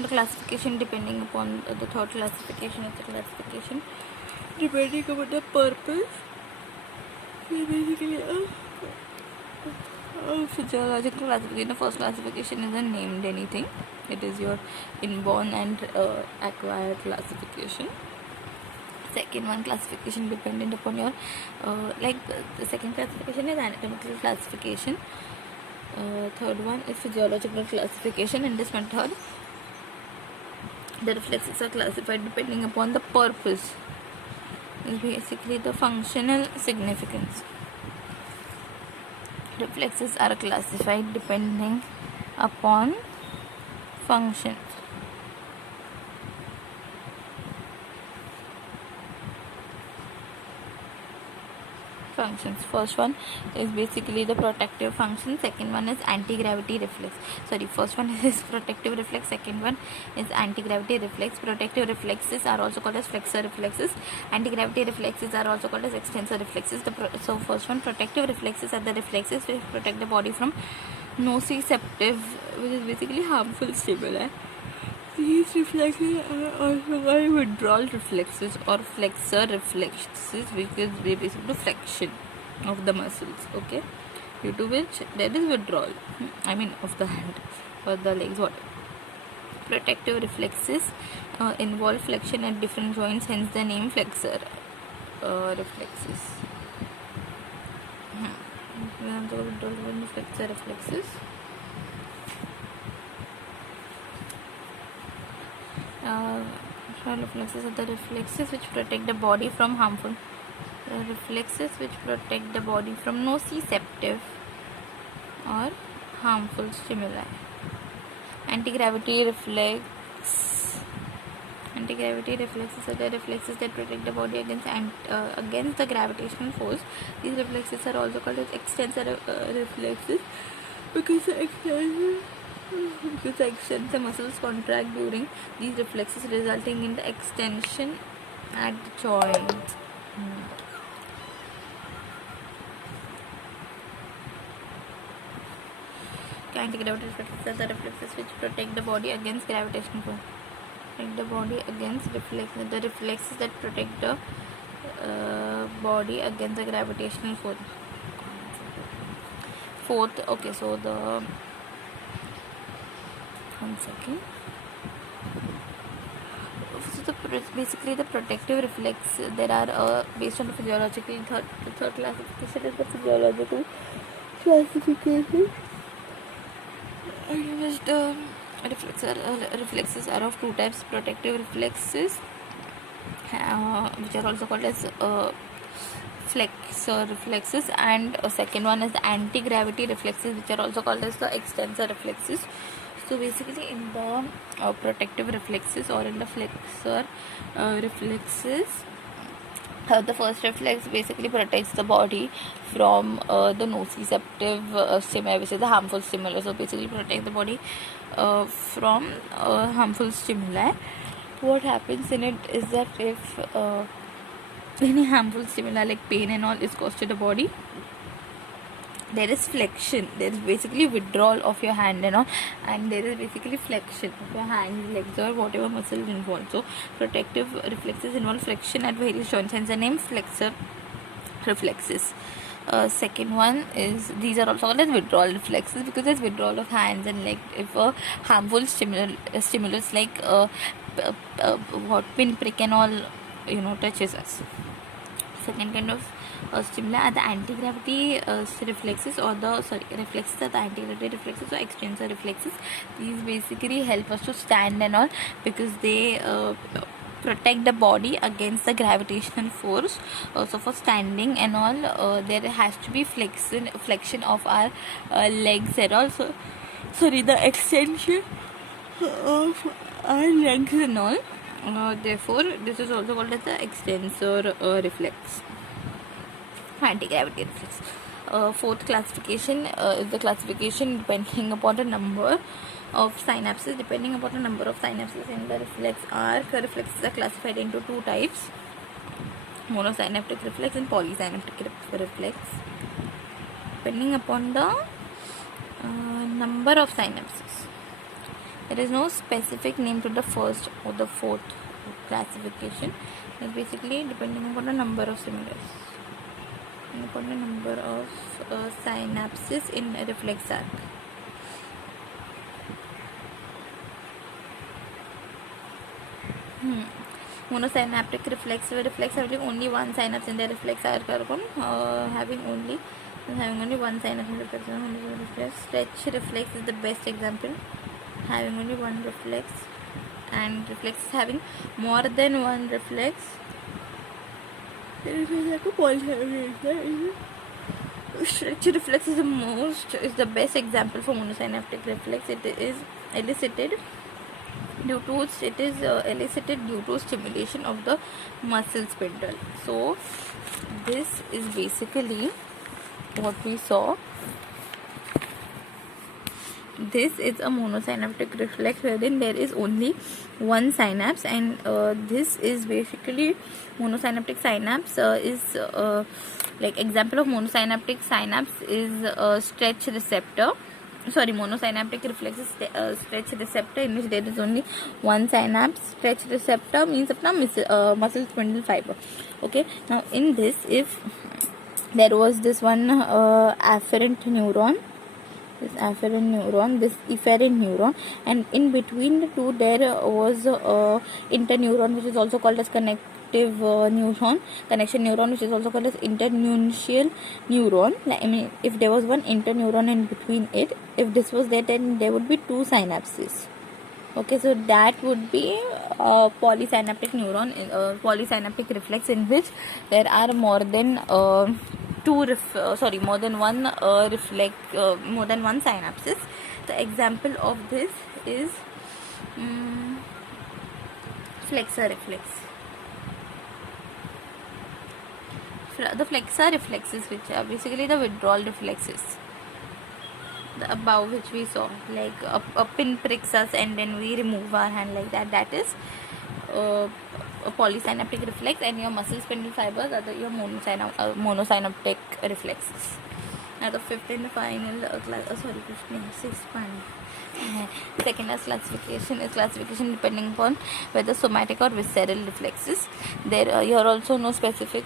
The classification depending upon the third classification is the classification depending upon the purpose. Basically, physiological classification. The first classification isn't named anything. It is your inborn and acquired classification. Second one, classification dependent upon your the second classification is anatomical classification. Third one is physiological classification. In this method, the reflexes are classified depending upon the purpose. Is basically the functional significance. Reflexes are classified depending upon functions. First one is basically the protective function. Second one is anti-gravity reflex. First one is protective reflex. Second one is anti-gravity reflex. Protective reflexes are also called as flexor reflexes. Anti-gravity reflexes are also called as extensor reflexes. First one, protective reflexes are the reflexes which protect the body from nociceptive, which is basically harmful stimuli. These reflexes are also called withdrawal reflexes or flexor reflexes, because they basically flexion of the muscles, okay, due to which there is withdrawal, of the hand or the legs, whatever. Protective reflexes involve flexion at different joints, hence the name flexor reflexes. Flexor reflexes. Reflexes are the reflexes which protect the body from harmful reflexes which protect the body from nociceptive or harmful stimuli. Anti-gravity reflexes are the reflexes that protect the body against the gravitational force. These reflexes are also called as extensor reflexes because the extensor muscles contract during these reflexes, resulting in the extension at the joint. Anti-gravity reflexes are the reflexes which protect the body against gravitational force. The reflexes that protect the body against the gravitational force. Fourth, okay, so the one second. So basically the protective reflex, there are based on the physiological third classification is the physiological classification. The reflexes are of two types: protective reflexes, which are also called as flexor reflexes, and second one is the anti-gravity reflexes, which are also called as the extensor reflexes. So basically in the protective reflexes or in the flexor reflexes, the first reflex basically protects the body from the nociceptive stimuli, which is the harmful stimuli. So basically protect the body from harmful stimuli. What happens in it is that if any harmful stimuli like pain and all is caused to the body, there is flexion, there is basically withdrawal of your hand and all, and there is basically flexion of your hands, legs, or whatever muscles involved. So protective reflexes involve flexion at various joints, hence the name flexor reflexes. Second one is, these are also called as withdrawal reflexes because there's withdrawal of hands and legs if a harmful stimulus like pinprick and all touches us. Second kind of stimuli are the anti-gravity reflexes, or reflexes are the anti-gravity reflexes or extensor reflexes. These basically help us to stand and all because they protect the body against the gravitational force. So for standing and all, there has to be flexion of our legs and also the extension of our legs and all. Therefore, this is also called as the extensor reflex, anti-gravity reflex. Fourth classification is the classification depending upon the number of synapses. Depending upon the number of synapses in the reflex arc, reflexes are classified into two types: monosynaptic reflex and polysynaptic reflex. Depending upon the number of synapses. There is no specific name to the first or the fourth classification. It's basically depending upon the number of stimulus and upon the number of synapses in a reflex arc. Monosynaptic reflex having only one synapse in the reflex arc, having only one synapse in the reflex. Stretch reflex is the best example, having only one reflex, and reflex having more than one reflex. Stretch reflex is the best example for monosynaptic reflex. It is elicited due to stimulation of the muscle spindle. So this is basically what we saw. This is a monosynaptic reflex wherein there is only one synapse, and this is basically monosynaptic synapse is like example of monosynaptic synapse is stretch receptor. Monosynaptic reflex is stretch receptor in which there is only one synapse. Stretch receptor means apna muscle spindle fiber. Okay, now in this, if there was this one afferent neuron, this efferent neuron, and in between the two there was interneuron, which is also called as connection neuron, which is also called as internuncial neuron. I mean, if there was one interneuron in between it, if this was there, then there would be two synapses. Okay, so that would be polysynaptic neuron, polysynaptic reflex, in which there are more than more than one synapses. The example of this is flexor reflex. The flexor reflexes, which are basically the withdrawal reflexes, the above which we saw, like a pin pricks us and then we remove our hand like that. That is a polysynaptic reflex, and your muscle spindle fibers are your monosynaptic reflexes. Now the fifth and final second as classification is depending upon whether somatic or visceral reflexes. There here also no specific